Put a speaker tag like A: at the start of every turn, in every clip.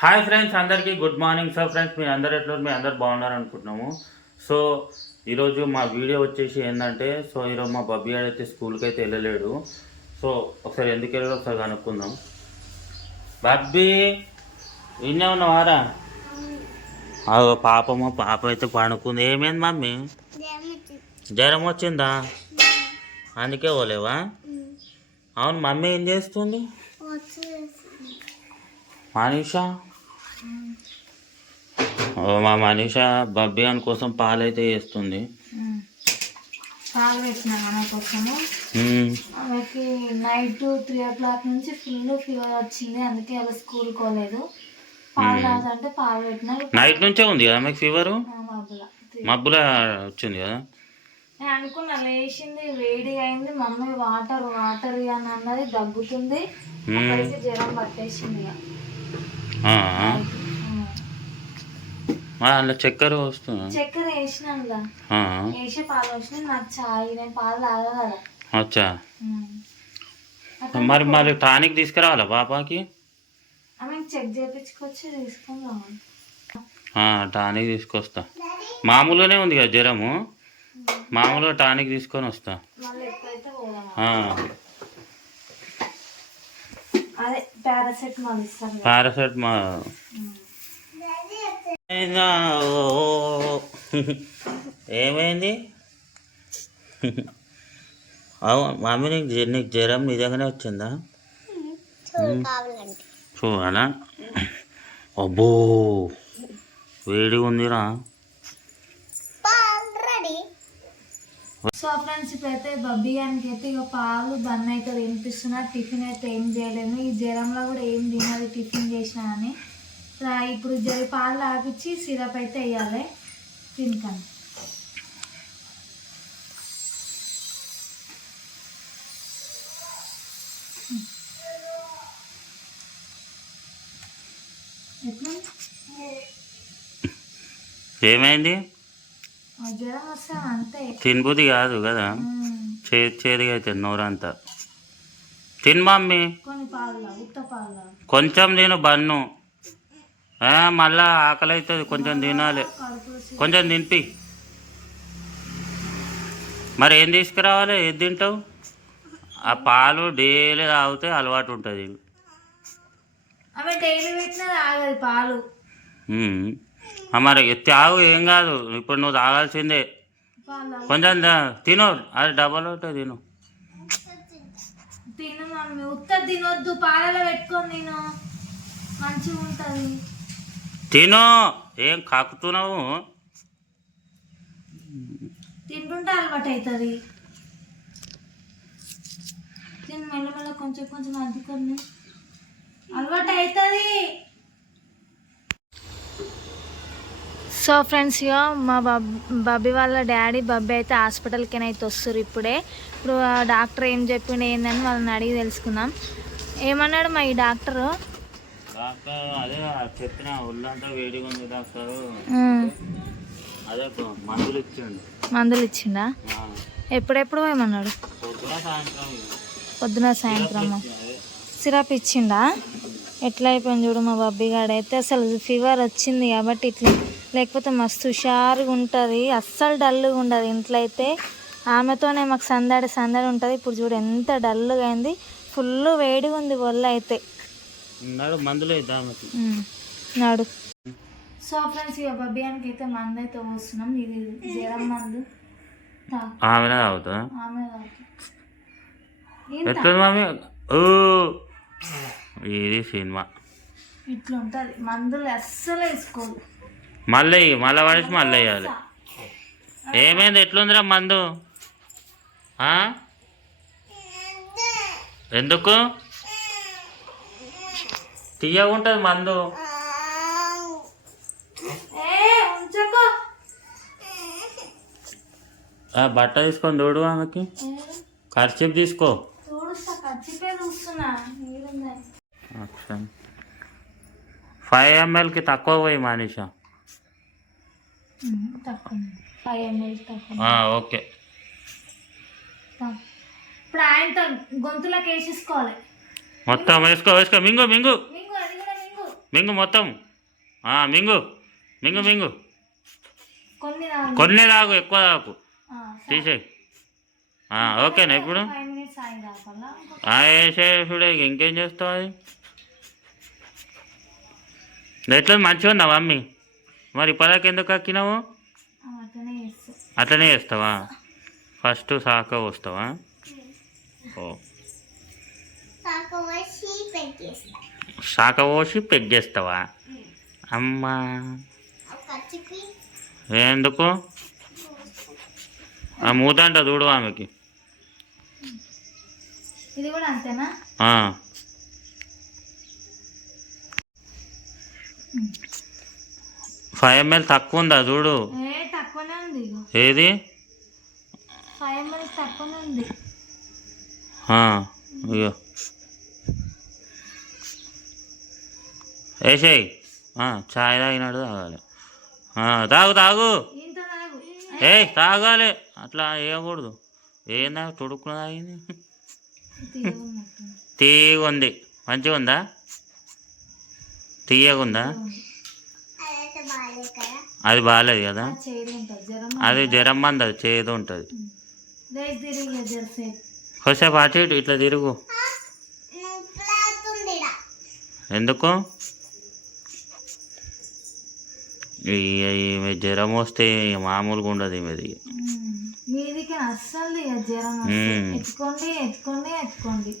A: Hi friends అందరికీ good morning. So friends మీ అందరు ఎట్లా మీ అందరు బాగున్నారు అనుకుంటున్నాము. సో ఈరోజు మా వీడియో వచ్చేసి ఏంటంటే సో ఈరోజు మా బబ్బీ గారు అయితే స్కూల్కి అయితే వెళ్ళలేడు. సో ఒకసారి ఎందుకు వెళ్ళాడో ఒకసారి కనుక్కుందాం. బబ్బీ విన్నా ఉన్నావారా? అదో పాపమ్మ పాప అయితే పడుకుంది. ఏమైంది మమ్మీ? జ్వరం వచ్చిందా? అందుకే పోలేవా? అవును మమ్మీ ఏం చేస్తుంది? మనీషా? మా మనీషా బబ్బియాన్ కోసం పాలైతే వేస్తుంది.
B: పాలు పెట్టిన మన కోసము. ఆమెకి నైట్ త్రీ ఓ క్లాక్ నుంచి ఫుల్ ఫీవర్ వచ్చింది అందుకే అలా స్కూల్ కోలేదు పాలు తాగుతుంటే పాలు పెట్టిన
A: నైట్ నుంచే ఉంది కదా మీకు ఫీవరు?
B: మబ్బుల.
A: మబ్బుల వచ్చింది కదా?
B: నేను అనుకున్నా లేచింది వేడిగా అయింది మమ్మీ వాటర్ వాటర్ అని అన్నది దగ్గుతుంది. జ్వరం పట్టేసింది
A: అందులో చక్కెర వస్తుంది
B: చక్కెర వేసినానుగా
A: ఆ,
B: వేసి పాలు వచ్చినాయి నాకు చాయ్ నేను పాలు తాగా కదా.
A: అచ్చా. మరి మరి టానిక్ తీసుకురావాలా పాపాకి?
B: ఆమె చెక్ చేయించుకొచ్చి తీసుకొని రావాలి.
A: ఆ, టానిక్ తీసుకొస్తా. మామూలుగానే ఉంది కదా జ్వరము. మామూలుగా టానిక్ తీసుకొని వస్తా.
B: కదా.
A: పారాసెట్ మా. ఏమైంది? అవు మమ్మీ నీకు నీకు జ్వరం నిజంగానే వచ్చిందా? చూడాలా? అబ్బో! వేడిగా ఉందిరా.
B: సో ఫ్రెండ్స్ ఇప్పుడైతే బబ్బీ గారికి అయితే ఇక పాలు బన్ అయితే తినిపిస్తున్నా టిఫిన్ అయితే ఏం చేయలేను ఈ జ్వరంలో కూడా ఏం తినాలి టిఫిన్ చేసినా అని. ఇప్పుడు జర పాలు ఆపించి సిరప్ అయితే వేయాలి. తినకండి ఎట్లా?
A: ఏమైంది?
B: ఆ జ్వరం వస్తే అంతే.
A: తినబుద్ధి కాదు కదా. చే చేదుగా అవుతుంది నోరంతా తిను మమ్మీ.
B: కొన్ని పాలు తాగు, ఉత్త పాలు తాగు.
A: కొంచెం తిను బన్ను. మళ్ళా ఆకలి అవుతుంది కొంచెం తినాలి. కొంచెం తినిపి మరి ఏం తీసుకురావాలి? ఏది తింటావు? ఆ పాలు డైలీ తాగితే అలవాటు ఉంటుంది.
B: పాలు.
A: మరి తాగు ఏం కాదు. ఇప్పుడు నువ్వు తాగాల్సిందే. కొంచెం తిను. అది డబల్ ఒకటే తిను.
B: తిను మమ్మీ. ఉత్త తినొద్దు. పాలలో పెట్టుకొని తిను. మంచిగా ఉంటుంది
A: తిను. ఏం కాకుతున్నావు?
B: తింటుంటే అలవాటు అవుతుంది తిను మెల్లమెల్ల కొంచెం కొంచెం అద్దుకొని అలవాటు అవుతుంది సో ఫ్రెండ్స్ ఇక మా బబ్ బబ్బీ వాళ్ళ డాడీ బబ్బీ అయితే హాస్పిటల్కి అయితే వస్తారు ఇప్పుడే ఇప్పుడు డాక్టర్ ఏం చెప్పిండు ఏందని వాళ్ళని అడిగి తెలుసుకుందాం. ఏమన్నాడు మా ఈ డాక్టరు?
A: డాక్టర్ అదే చెప్పిన ఒళ్ళంతా వేడిగా ఉంది డాక్టర్. అదే మందులు ఇచ్చిండు.
B: మందులు ఇచ్చిండా? ఎప్పుడెప్పుడు ఏమన్నాడు
A: పొద్దున సాయంత్రం.
B: సిరప్ ఇచ్చిండా. ఎట్లా అయిపోయింది చూడు మా బబ్బీ అయితే అసలు ఫీవర్ వచ్చింది కాబట్టి ఇట్లా లేకపోతే మస్తు హుషారుగా ఉంటుంది అస్సలు డల్గా ఉండదు. ఇంట్లో అయితే ఆమెతోనే మాకు సందడి సందడి ఉంటుంది. ఇప్పుడు చూడు ఎంత డల్గా అయింది. ఫుల్ వేడిగా ఉంది ఒళ్ళు అయితే
A: ఉన్నాడు మందులు
B: ఉమ్, నాడు. సో ఫ్రెండ్స్ ఇక బబ్బియానికి అయితే మందు అయితే పోస్తున్నాం. ఇది జ్వరం మందు.
A: ఆమెనే తాగుతా?
B: ఆమె
A: ఎట్లుంది మమ్మీ? ఓ ఇది సినిమా.
B: ఇట్లా ఉంటుంది. మందులు అస్సలు వేసుకోదు.
A: మళ్ళీ మళ్ళీ పడేసి మళ్ళీ వేయాలి. ఏమైంది? ఎట్లుందిరా మందు? ఆ? ఎందుకు? తీయగా ఉంటుంది మందు. బట్ట తీసుకొని చూడు ఆమెకి. తీసుకో.
B: ఖర్చుపే
A: అచ్చా ఫైవ్ ఎంఎల్కి తక్కువ పోయి మానిషా. ఓకే.
B: ఇప్పుడు ఆయనతో గొంతులోకి వేసేసుకోవాలి
A: మొత్తం వేసుకో వేసుకో. మింగు మింగు.
B: మింగు
A: మొత్తం. ఆ, మింగు మింగు మింగు.
B: కొన్ని తాగు.
A: ఎక్కువ తాగు.
B: సరే.
A: తీసేయి. ఓకేనా ఇప్పుడు. వేసేసుడే ఇంకేం చేస్తావు అది? ఎట్లా మంచిగా ఉందా మమ్మీ మరి ఇప్పటిదాకా ఎందుకు అక్కినావు
B: అట్లనే
A: చేస్తావా? ఫస్ట్ సాక వస్తావా ఓ. పోసి పెగ్గేస్తావా? అమ్మా. ఎందుకు? ఆ మూతంట చూడు ఆమెకి.
B: ఇది కూడా అంతేనా.
A: ఫైవ్ ఎంఎల్ తక్కువ ఉందా చూడు? ఏది?
B: ఫైవ్ ఎంఎల్ తక్కువనే ఉంది
A: ఆ, అయ్యో వేసేయి చాయ్ తాగినాడు తాగాలి. తాగు తాగు. ఏ తాగాలి. అట్లా వేయకూడదు ఏందా తొడుక్కున తాగింది? ఉంది మంచిగా ఉందా తీయగా ఉందా అది బాగాలేదు కదా. అది జ్వరం మంది అది చేదు ఉంటుంది. కొద్దిసేపు అటు ఇటు ఇట్లా తిరుగు. ఎందుకు? ఈమె జ్వరం వస్తే మామూలుగా ఉండదు ఈమెది.
B: మీదికి అస్సలు ఇక జ్వరం వస్తే
A: మ్మ్.
B: ఎత్తుకోండి ఎత్తుకోండి ఎత్తుకోండి.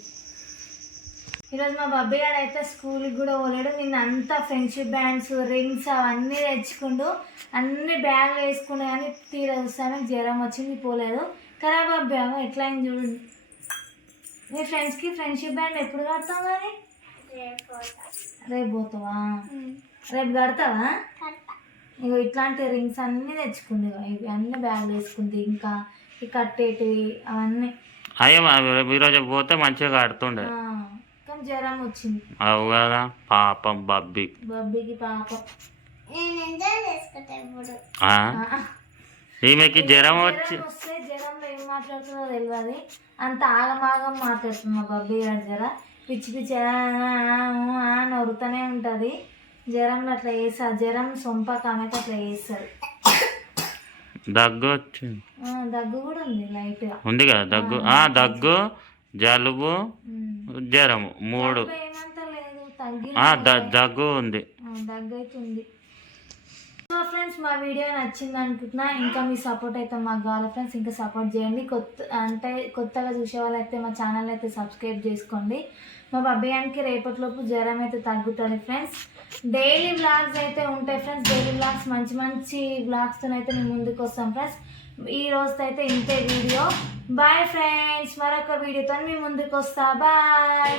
B: ఈరోజు మా బబ్బీ గారు అయితే స్కూల్కి కూడా పోలేడు. నిన్న అంతా ఫ్రెండ్షిప్ బ్యాండ్స్ రింగ్స్ అవన్నీ తెచ్చుకుండు. అన్ని బ్యాగ్లు వేసుకుండు కానీ తీర చూస్తాను జ్వరం వచ్చింది పోలేదు. కదా బాబీ అమ్మ ఎట్లా అయింది చూడండి మీ ఫ్రెండ్స్కి ఫ్రెండ్షిప్ బ్యాండ్ ఎప్పుడు కడతావు మరి? రేపు పోతావా? రేపు కడతావా? ఇగో ఇట్లాంటి రింగ్స్ అన్నీ తెచ్చుకుంది ఇవి అన్ని బ్యాగ్లు వేసుకుంది. ఇంకా ఈ కట్టేటివి అవన్నీ.
A: అయ్యో ఈరోజు పోతే మంచిగా ఆడుతుండే
B: ఆ, కానీ జ్వరం వచ్చింది.
A: అవు కదా పాపం బబ్బి.
B: బబ్బీకి పాపం.
A: ఈమెకి జ్వరం వచ్చి
B: జ్వరం వస్తే జ్వరంలో ఏం మాట్లాడుతుందో తెలియదు అంత ఆగమాగం మాట్లాడుతుంది మా బబ్బీ గారి జర. పిచ్చి పిచ్చి వరుతూనే ఉంటుంది. జ్వరంలో అట్లా వేస్తారు జ్వరం సొంప కామెకి అట్లా వేస్తారు
A: దగ్గు వచ్చింది
B: దగ్గు కూడా ఉంది లైట్గా.
A: ఉంది కదా దగ్గు? ఆ దగ్గు జలుబు జ్వరం మూడు.
B: ఏమంత లేదు తగ్గి
A: ఆ ద- దగ్గు. ఉంది.
B: దగ్గు అయితే ఉంది. సో ఫ్రెండ్స్ మా వీడియో నచ్చింది అనుకుంటున్నా. ఇంకా మీ సపోర్ట్ అయితే మాకు కావాలి ఫ్రెండ్స్. ఇంకా సపోర్ట్ చేయండి. కొత్త అంటే కొత్తగా చూసే వాళ్ళైతే మా ఛానల్ అయితే సబ్స్క్రైబ్ చేసుకోండి. మా బబ్బయానికి రేపటిలోపు జ్వరం అయితే తగ్గుతుంది ఫ్రెండ్స్. డైలీ వ్లాగ్స్ అయితే ఉంటాయి ఫ్రెండ్స్. డైలీ వ్లాగ్స్ మంచి మంచి వ్లాగ్స్తో అయితే మేము ముందుకు వస్తాం ఫ్రెండ్స్. ఈ రోజుతో అయితే ఇంతే వీడియో. బాయ్ ఫ్రెండ్స్ మరొక వీడియోతో మేము ముందుకు వస్తా. బాయ్